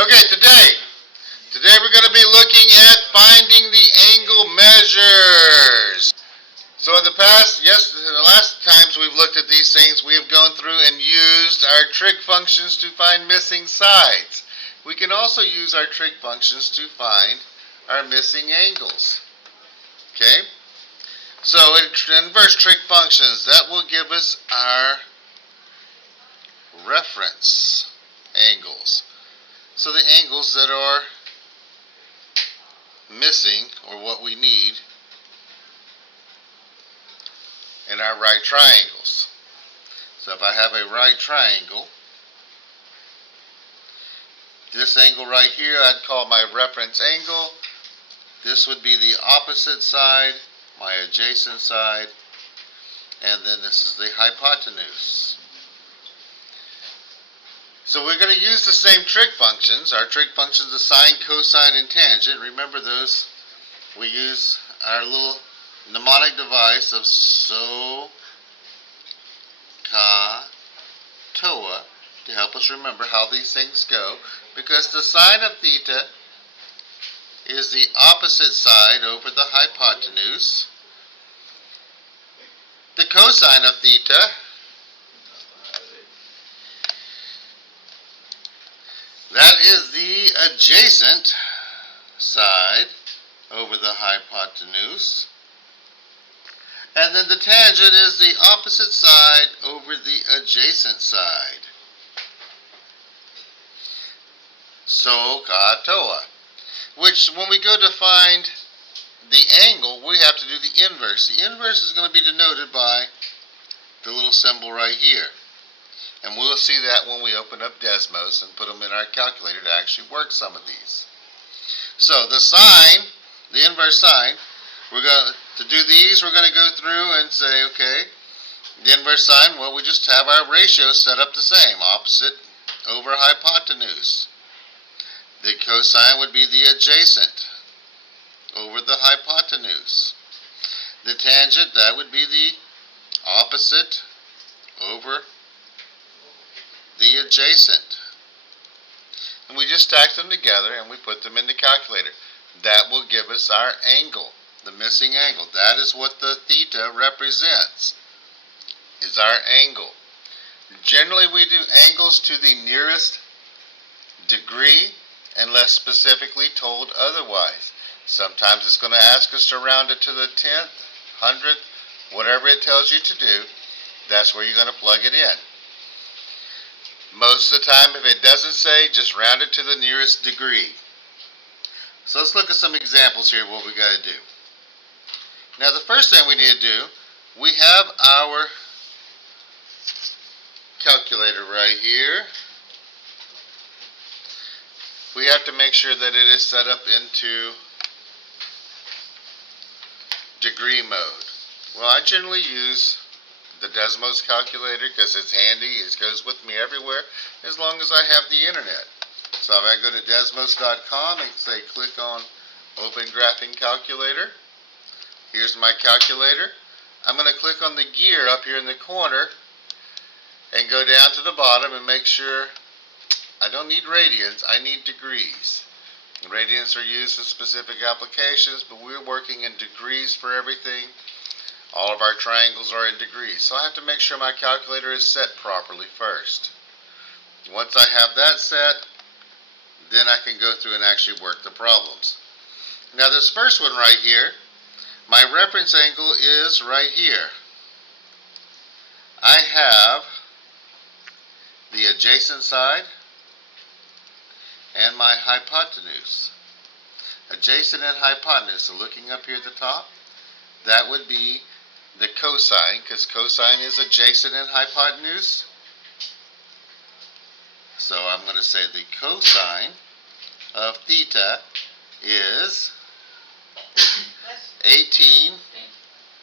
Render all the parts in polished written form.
Okay, today we're going to be looking at finding the angle measures. So in the past, the last times we've looked at these things, we have gone through and used our trig functions to find missing sides. We can also use our trig functions to find our missing angles. Okay? So in inverse trig functions, that will give us our reference angles. So the angles that are missing, or what we need, in our right triangles. So if I have a right triangle, this angle right here I'd call my reference angle. This would be the opposite side, my adjacent side, and then this is the hypotenuse. So we're going to use the same trig functions. Our trig functions are sine, cosine, and tangent. Remember those. We use our little mnemonic device of so, ka, toa to help us remember how these things go, because the sine of theta is the opposite side over the hypotenuse. The cosine of theta that is the adjacent side over the hypotenuse. And then the tangent is the opposite side over the adjacent side. So, ka, toa. Which, when we go to find the angle, we have to do the inverse. The inverse is going to be denoted by the little symbol right here. And we'll see that when we open up Desmos and put them in our calculator to actually work some of these. So the sine, the inverse sine, to do these, we're going to go through and say, okay, the inverse sine, well, we just have our ratio set up the same, opposite over hypotenuse. The cosine would be the adjacent over the hypotenuse. The tangent, that would be the opposite over the adjacent. And we just stack them together and we put them in the calculator. That will give us our angle, the missing angle. That is what the theta represents, is our angle. Generally we do angles to the nearest degree unless specifically told otherwise. Sometimes it's going to ask us to round it to the 10th, 100th, whatever it tells you to do. That's where you're going to plug it in. Most of the time, if it doesn't say, just round it to the nearest degree. So let's look at some examples here of what we got to do. Now the first thing we need to do, we have our calculator right here. We have to make sure that it is set up into degree mode. Well, I generally use the Desmos calculator because it's handy. It goes with me everywhere as long as I have the internet. So if I go to desmos.com and say click on Open Graphing Calculator, here's my calculator. I'm going to click on the gear up here in the corner and go down to the bottom and make sure I don't need radians, I need degrees. Radians are used in specific applications, but we're working in degrees for everything. All of our triangles are in degrees. So I have to make sure my calculator is set properly first. Once I have that set, then I can go through and actually work the problems. Now this first one right here, my reference angle is right here. I have the adjacent side and my hypotenuse. Adjacent and hypotenuse, so looking up here at the top, that would be the cosine, because cosine is adjacent and hypotenuse. So I'm going to say the cosine of theta is 18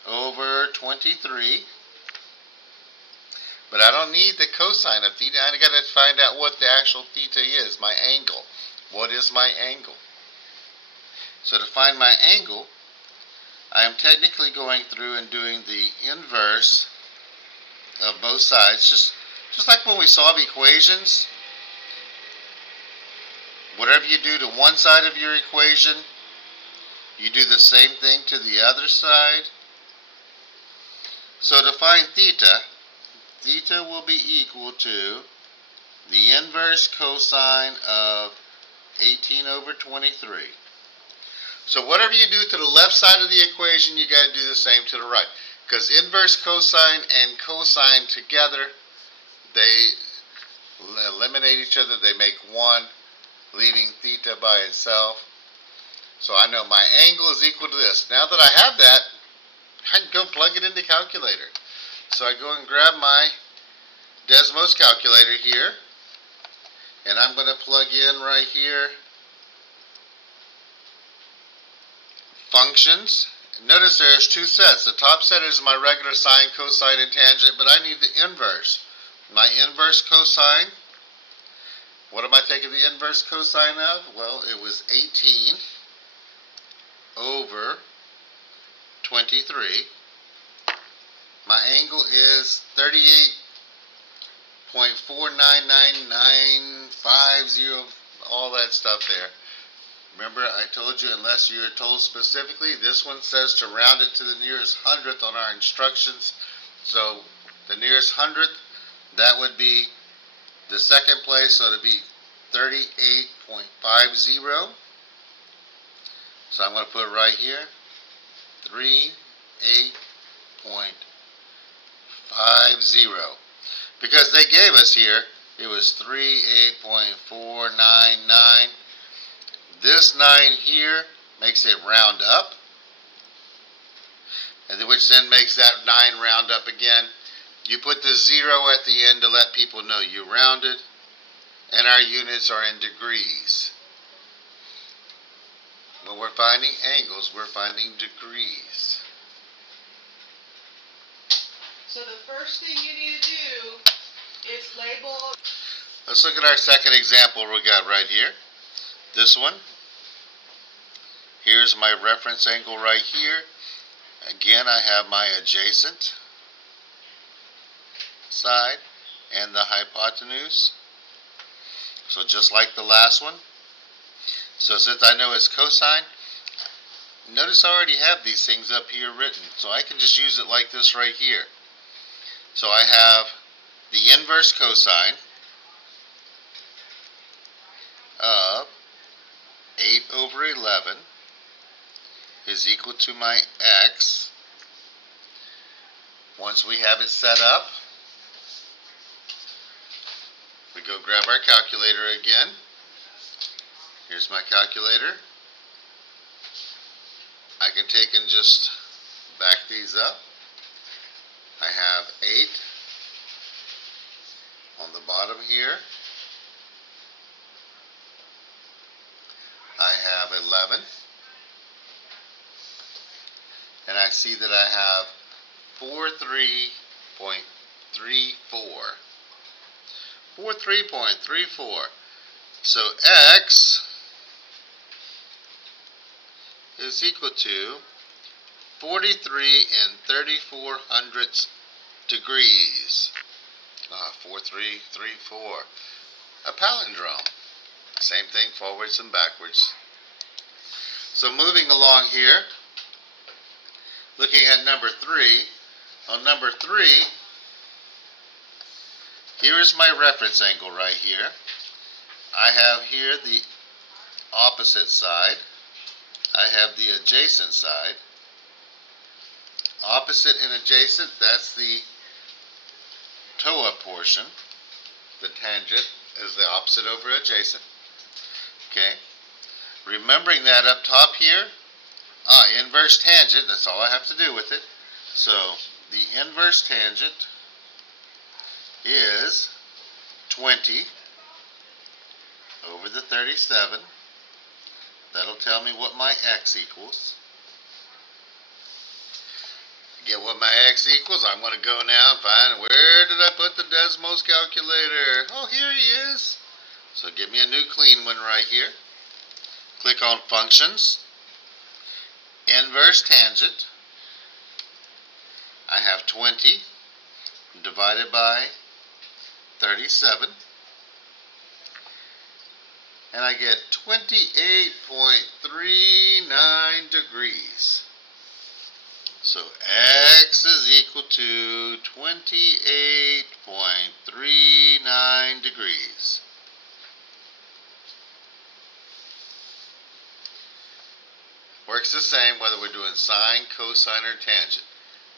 over 23. But I don't need the cosine of theta. I got to find out what the actual theta is, my angle. What is my angle? So to find my angle, I am technically going through and doing the inverse of both sides, just like when we solve equations. Whatever you do to one side of your equation, you do the same thing to the other side. So to find theta, theta will be equal to the inverse cosine of 18 over 23. So whatever you do to the left side of the equation, you got to do the same to the right. Because inverse cosine and cosine together, they eliminate each other. They make one, leaving theta by itself. So I know my angle is equal to this. Now that I have that, I can go plug it in the calculator. So I go and grab my Desmos calculator here, and I'm going to plug in right here functions. Notice there's two sets. The top set is my regular sine, cosine, and tangent, but I need the inverse. My inverse cosine, what am I taking the inverse cosine of? Well, it was 18 over 23. My angle is 38.499950, all that stuff there. Remember, I told you, unless you're told specifically, this one says to round it to the nearest hundredth on our instructions. So the nearest hundredth, that would be the second place, so it would be 38.50. So I'm going to put it right here, 38.50. Because they gave us here, it was 38.499. This 9 here makes it round up, and which then makes that 9 round up again. You put the 0 at the end to let people know you rounded, and our units are in degrees. When we're finding angles, we're finding degrees. So the first thing you need to do is label. Let's look at our second example we got right here. This one. Here's my reference angle right here. Again, I have my adjacent side and the hypotenuse. So just like the last one. So since I know it's cosine, notice I already have these things up here written. So I can just use it like this right here. So I have the inverse cosine of 8 over 11 is equal to my x. Once we have it set up, we go grab our calculator again. Here's my calculator. I can take and just back these up. I have 8 on the bottom here. I have 11. And I see that I have 43.34. 43.34. So x is equal to 43 34 degrees. 4334. A palindrome. Same thing forwards and backwards. So moving along here, looking at number 3. On number 3, here is my reference angle right here. I have here the opposite side. I have the adjacent side. Opposite and adjacent, that's the TOA portion. The tangent is the opposite over adjacent. Okay. Remembering that up top here, inverse tangent, that's all I have to do with it. So the inverse tangent is 20 over the 37. That'll tell me what my x equals. Get what my x equals, I'm going to go now and find where did I put the Desmos calculator. Oh, here he is. So give me a new clean one right here. Click on functions. Inverse tangent. I have 20 divided by 37. and I get 28.39 degrees. So x is equal to 28.39 degrees. Works the same whether we're doing sine, cosine, or tangent.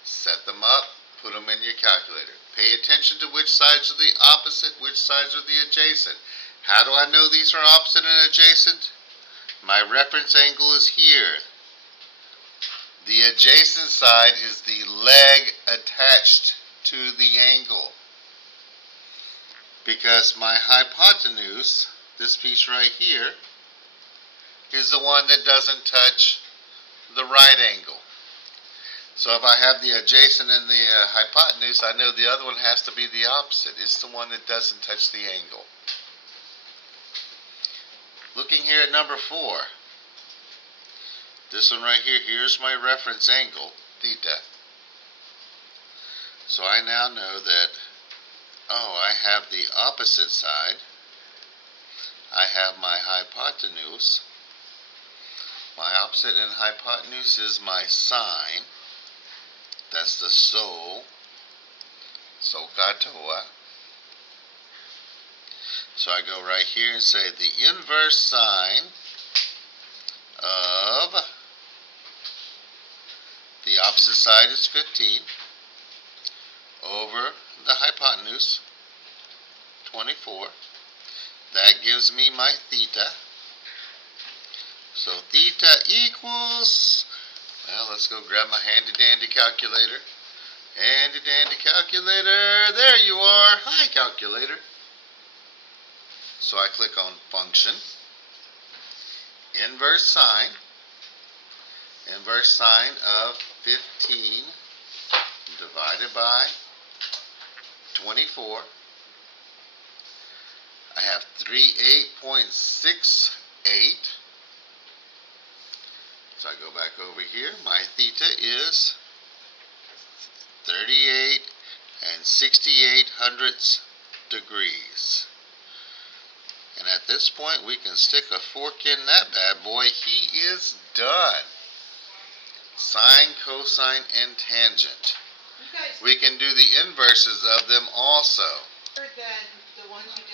Set them up, put them in your calculator. Pay attention to which sides are the opposite, which sides are the adjacent. How do I know these are opposite and adjacent? My reference angle is here. The adjacent side is the leg attached to the angle. Because my hypotenuse, this piece right here, is the one that doesn't touch the right angle. So if I have the adjacent and the hypotenuse, I know the other one has to be the opposite. It's the one that doesn't touch the angle. Looking here at number 4. This one right here, here's my reference angle, theta. So I now know that, I have the opposite side. I have my hypotenuse. My opposite and hypotenuse is my sine. That's the SOHCAHTOA. So I go right here and say the inverse sine of the opposite side is 15 over the hypotenuse, 24. That gives me my theta. So theta equals, well, let's go grab my handy dandy calculator. Handy dandy calculator, there you are. Hi, calculator. So I click on function, inverse sine of 15 divided by 24. I have 38.68. So I go back over here. My theta is 38 and 68 degrees. And at this point, we can stick a fork in that bad boy. He is done. Sine, cosine, and tangent. You guys We can do the inverses of them also. heard that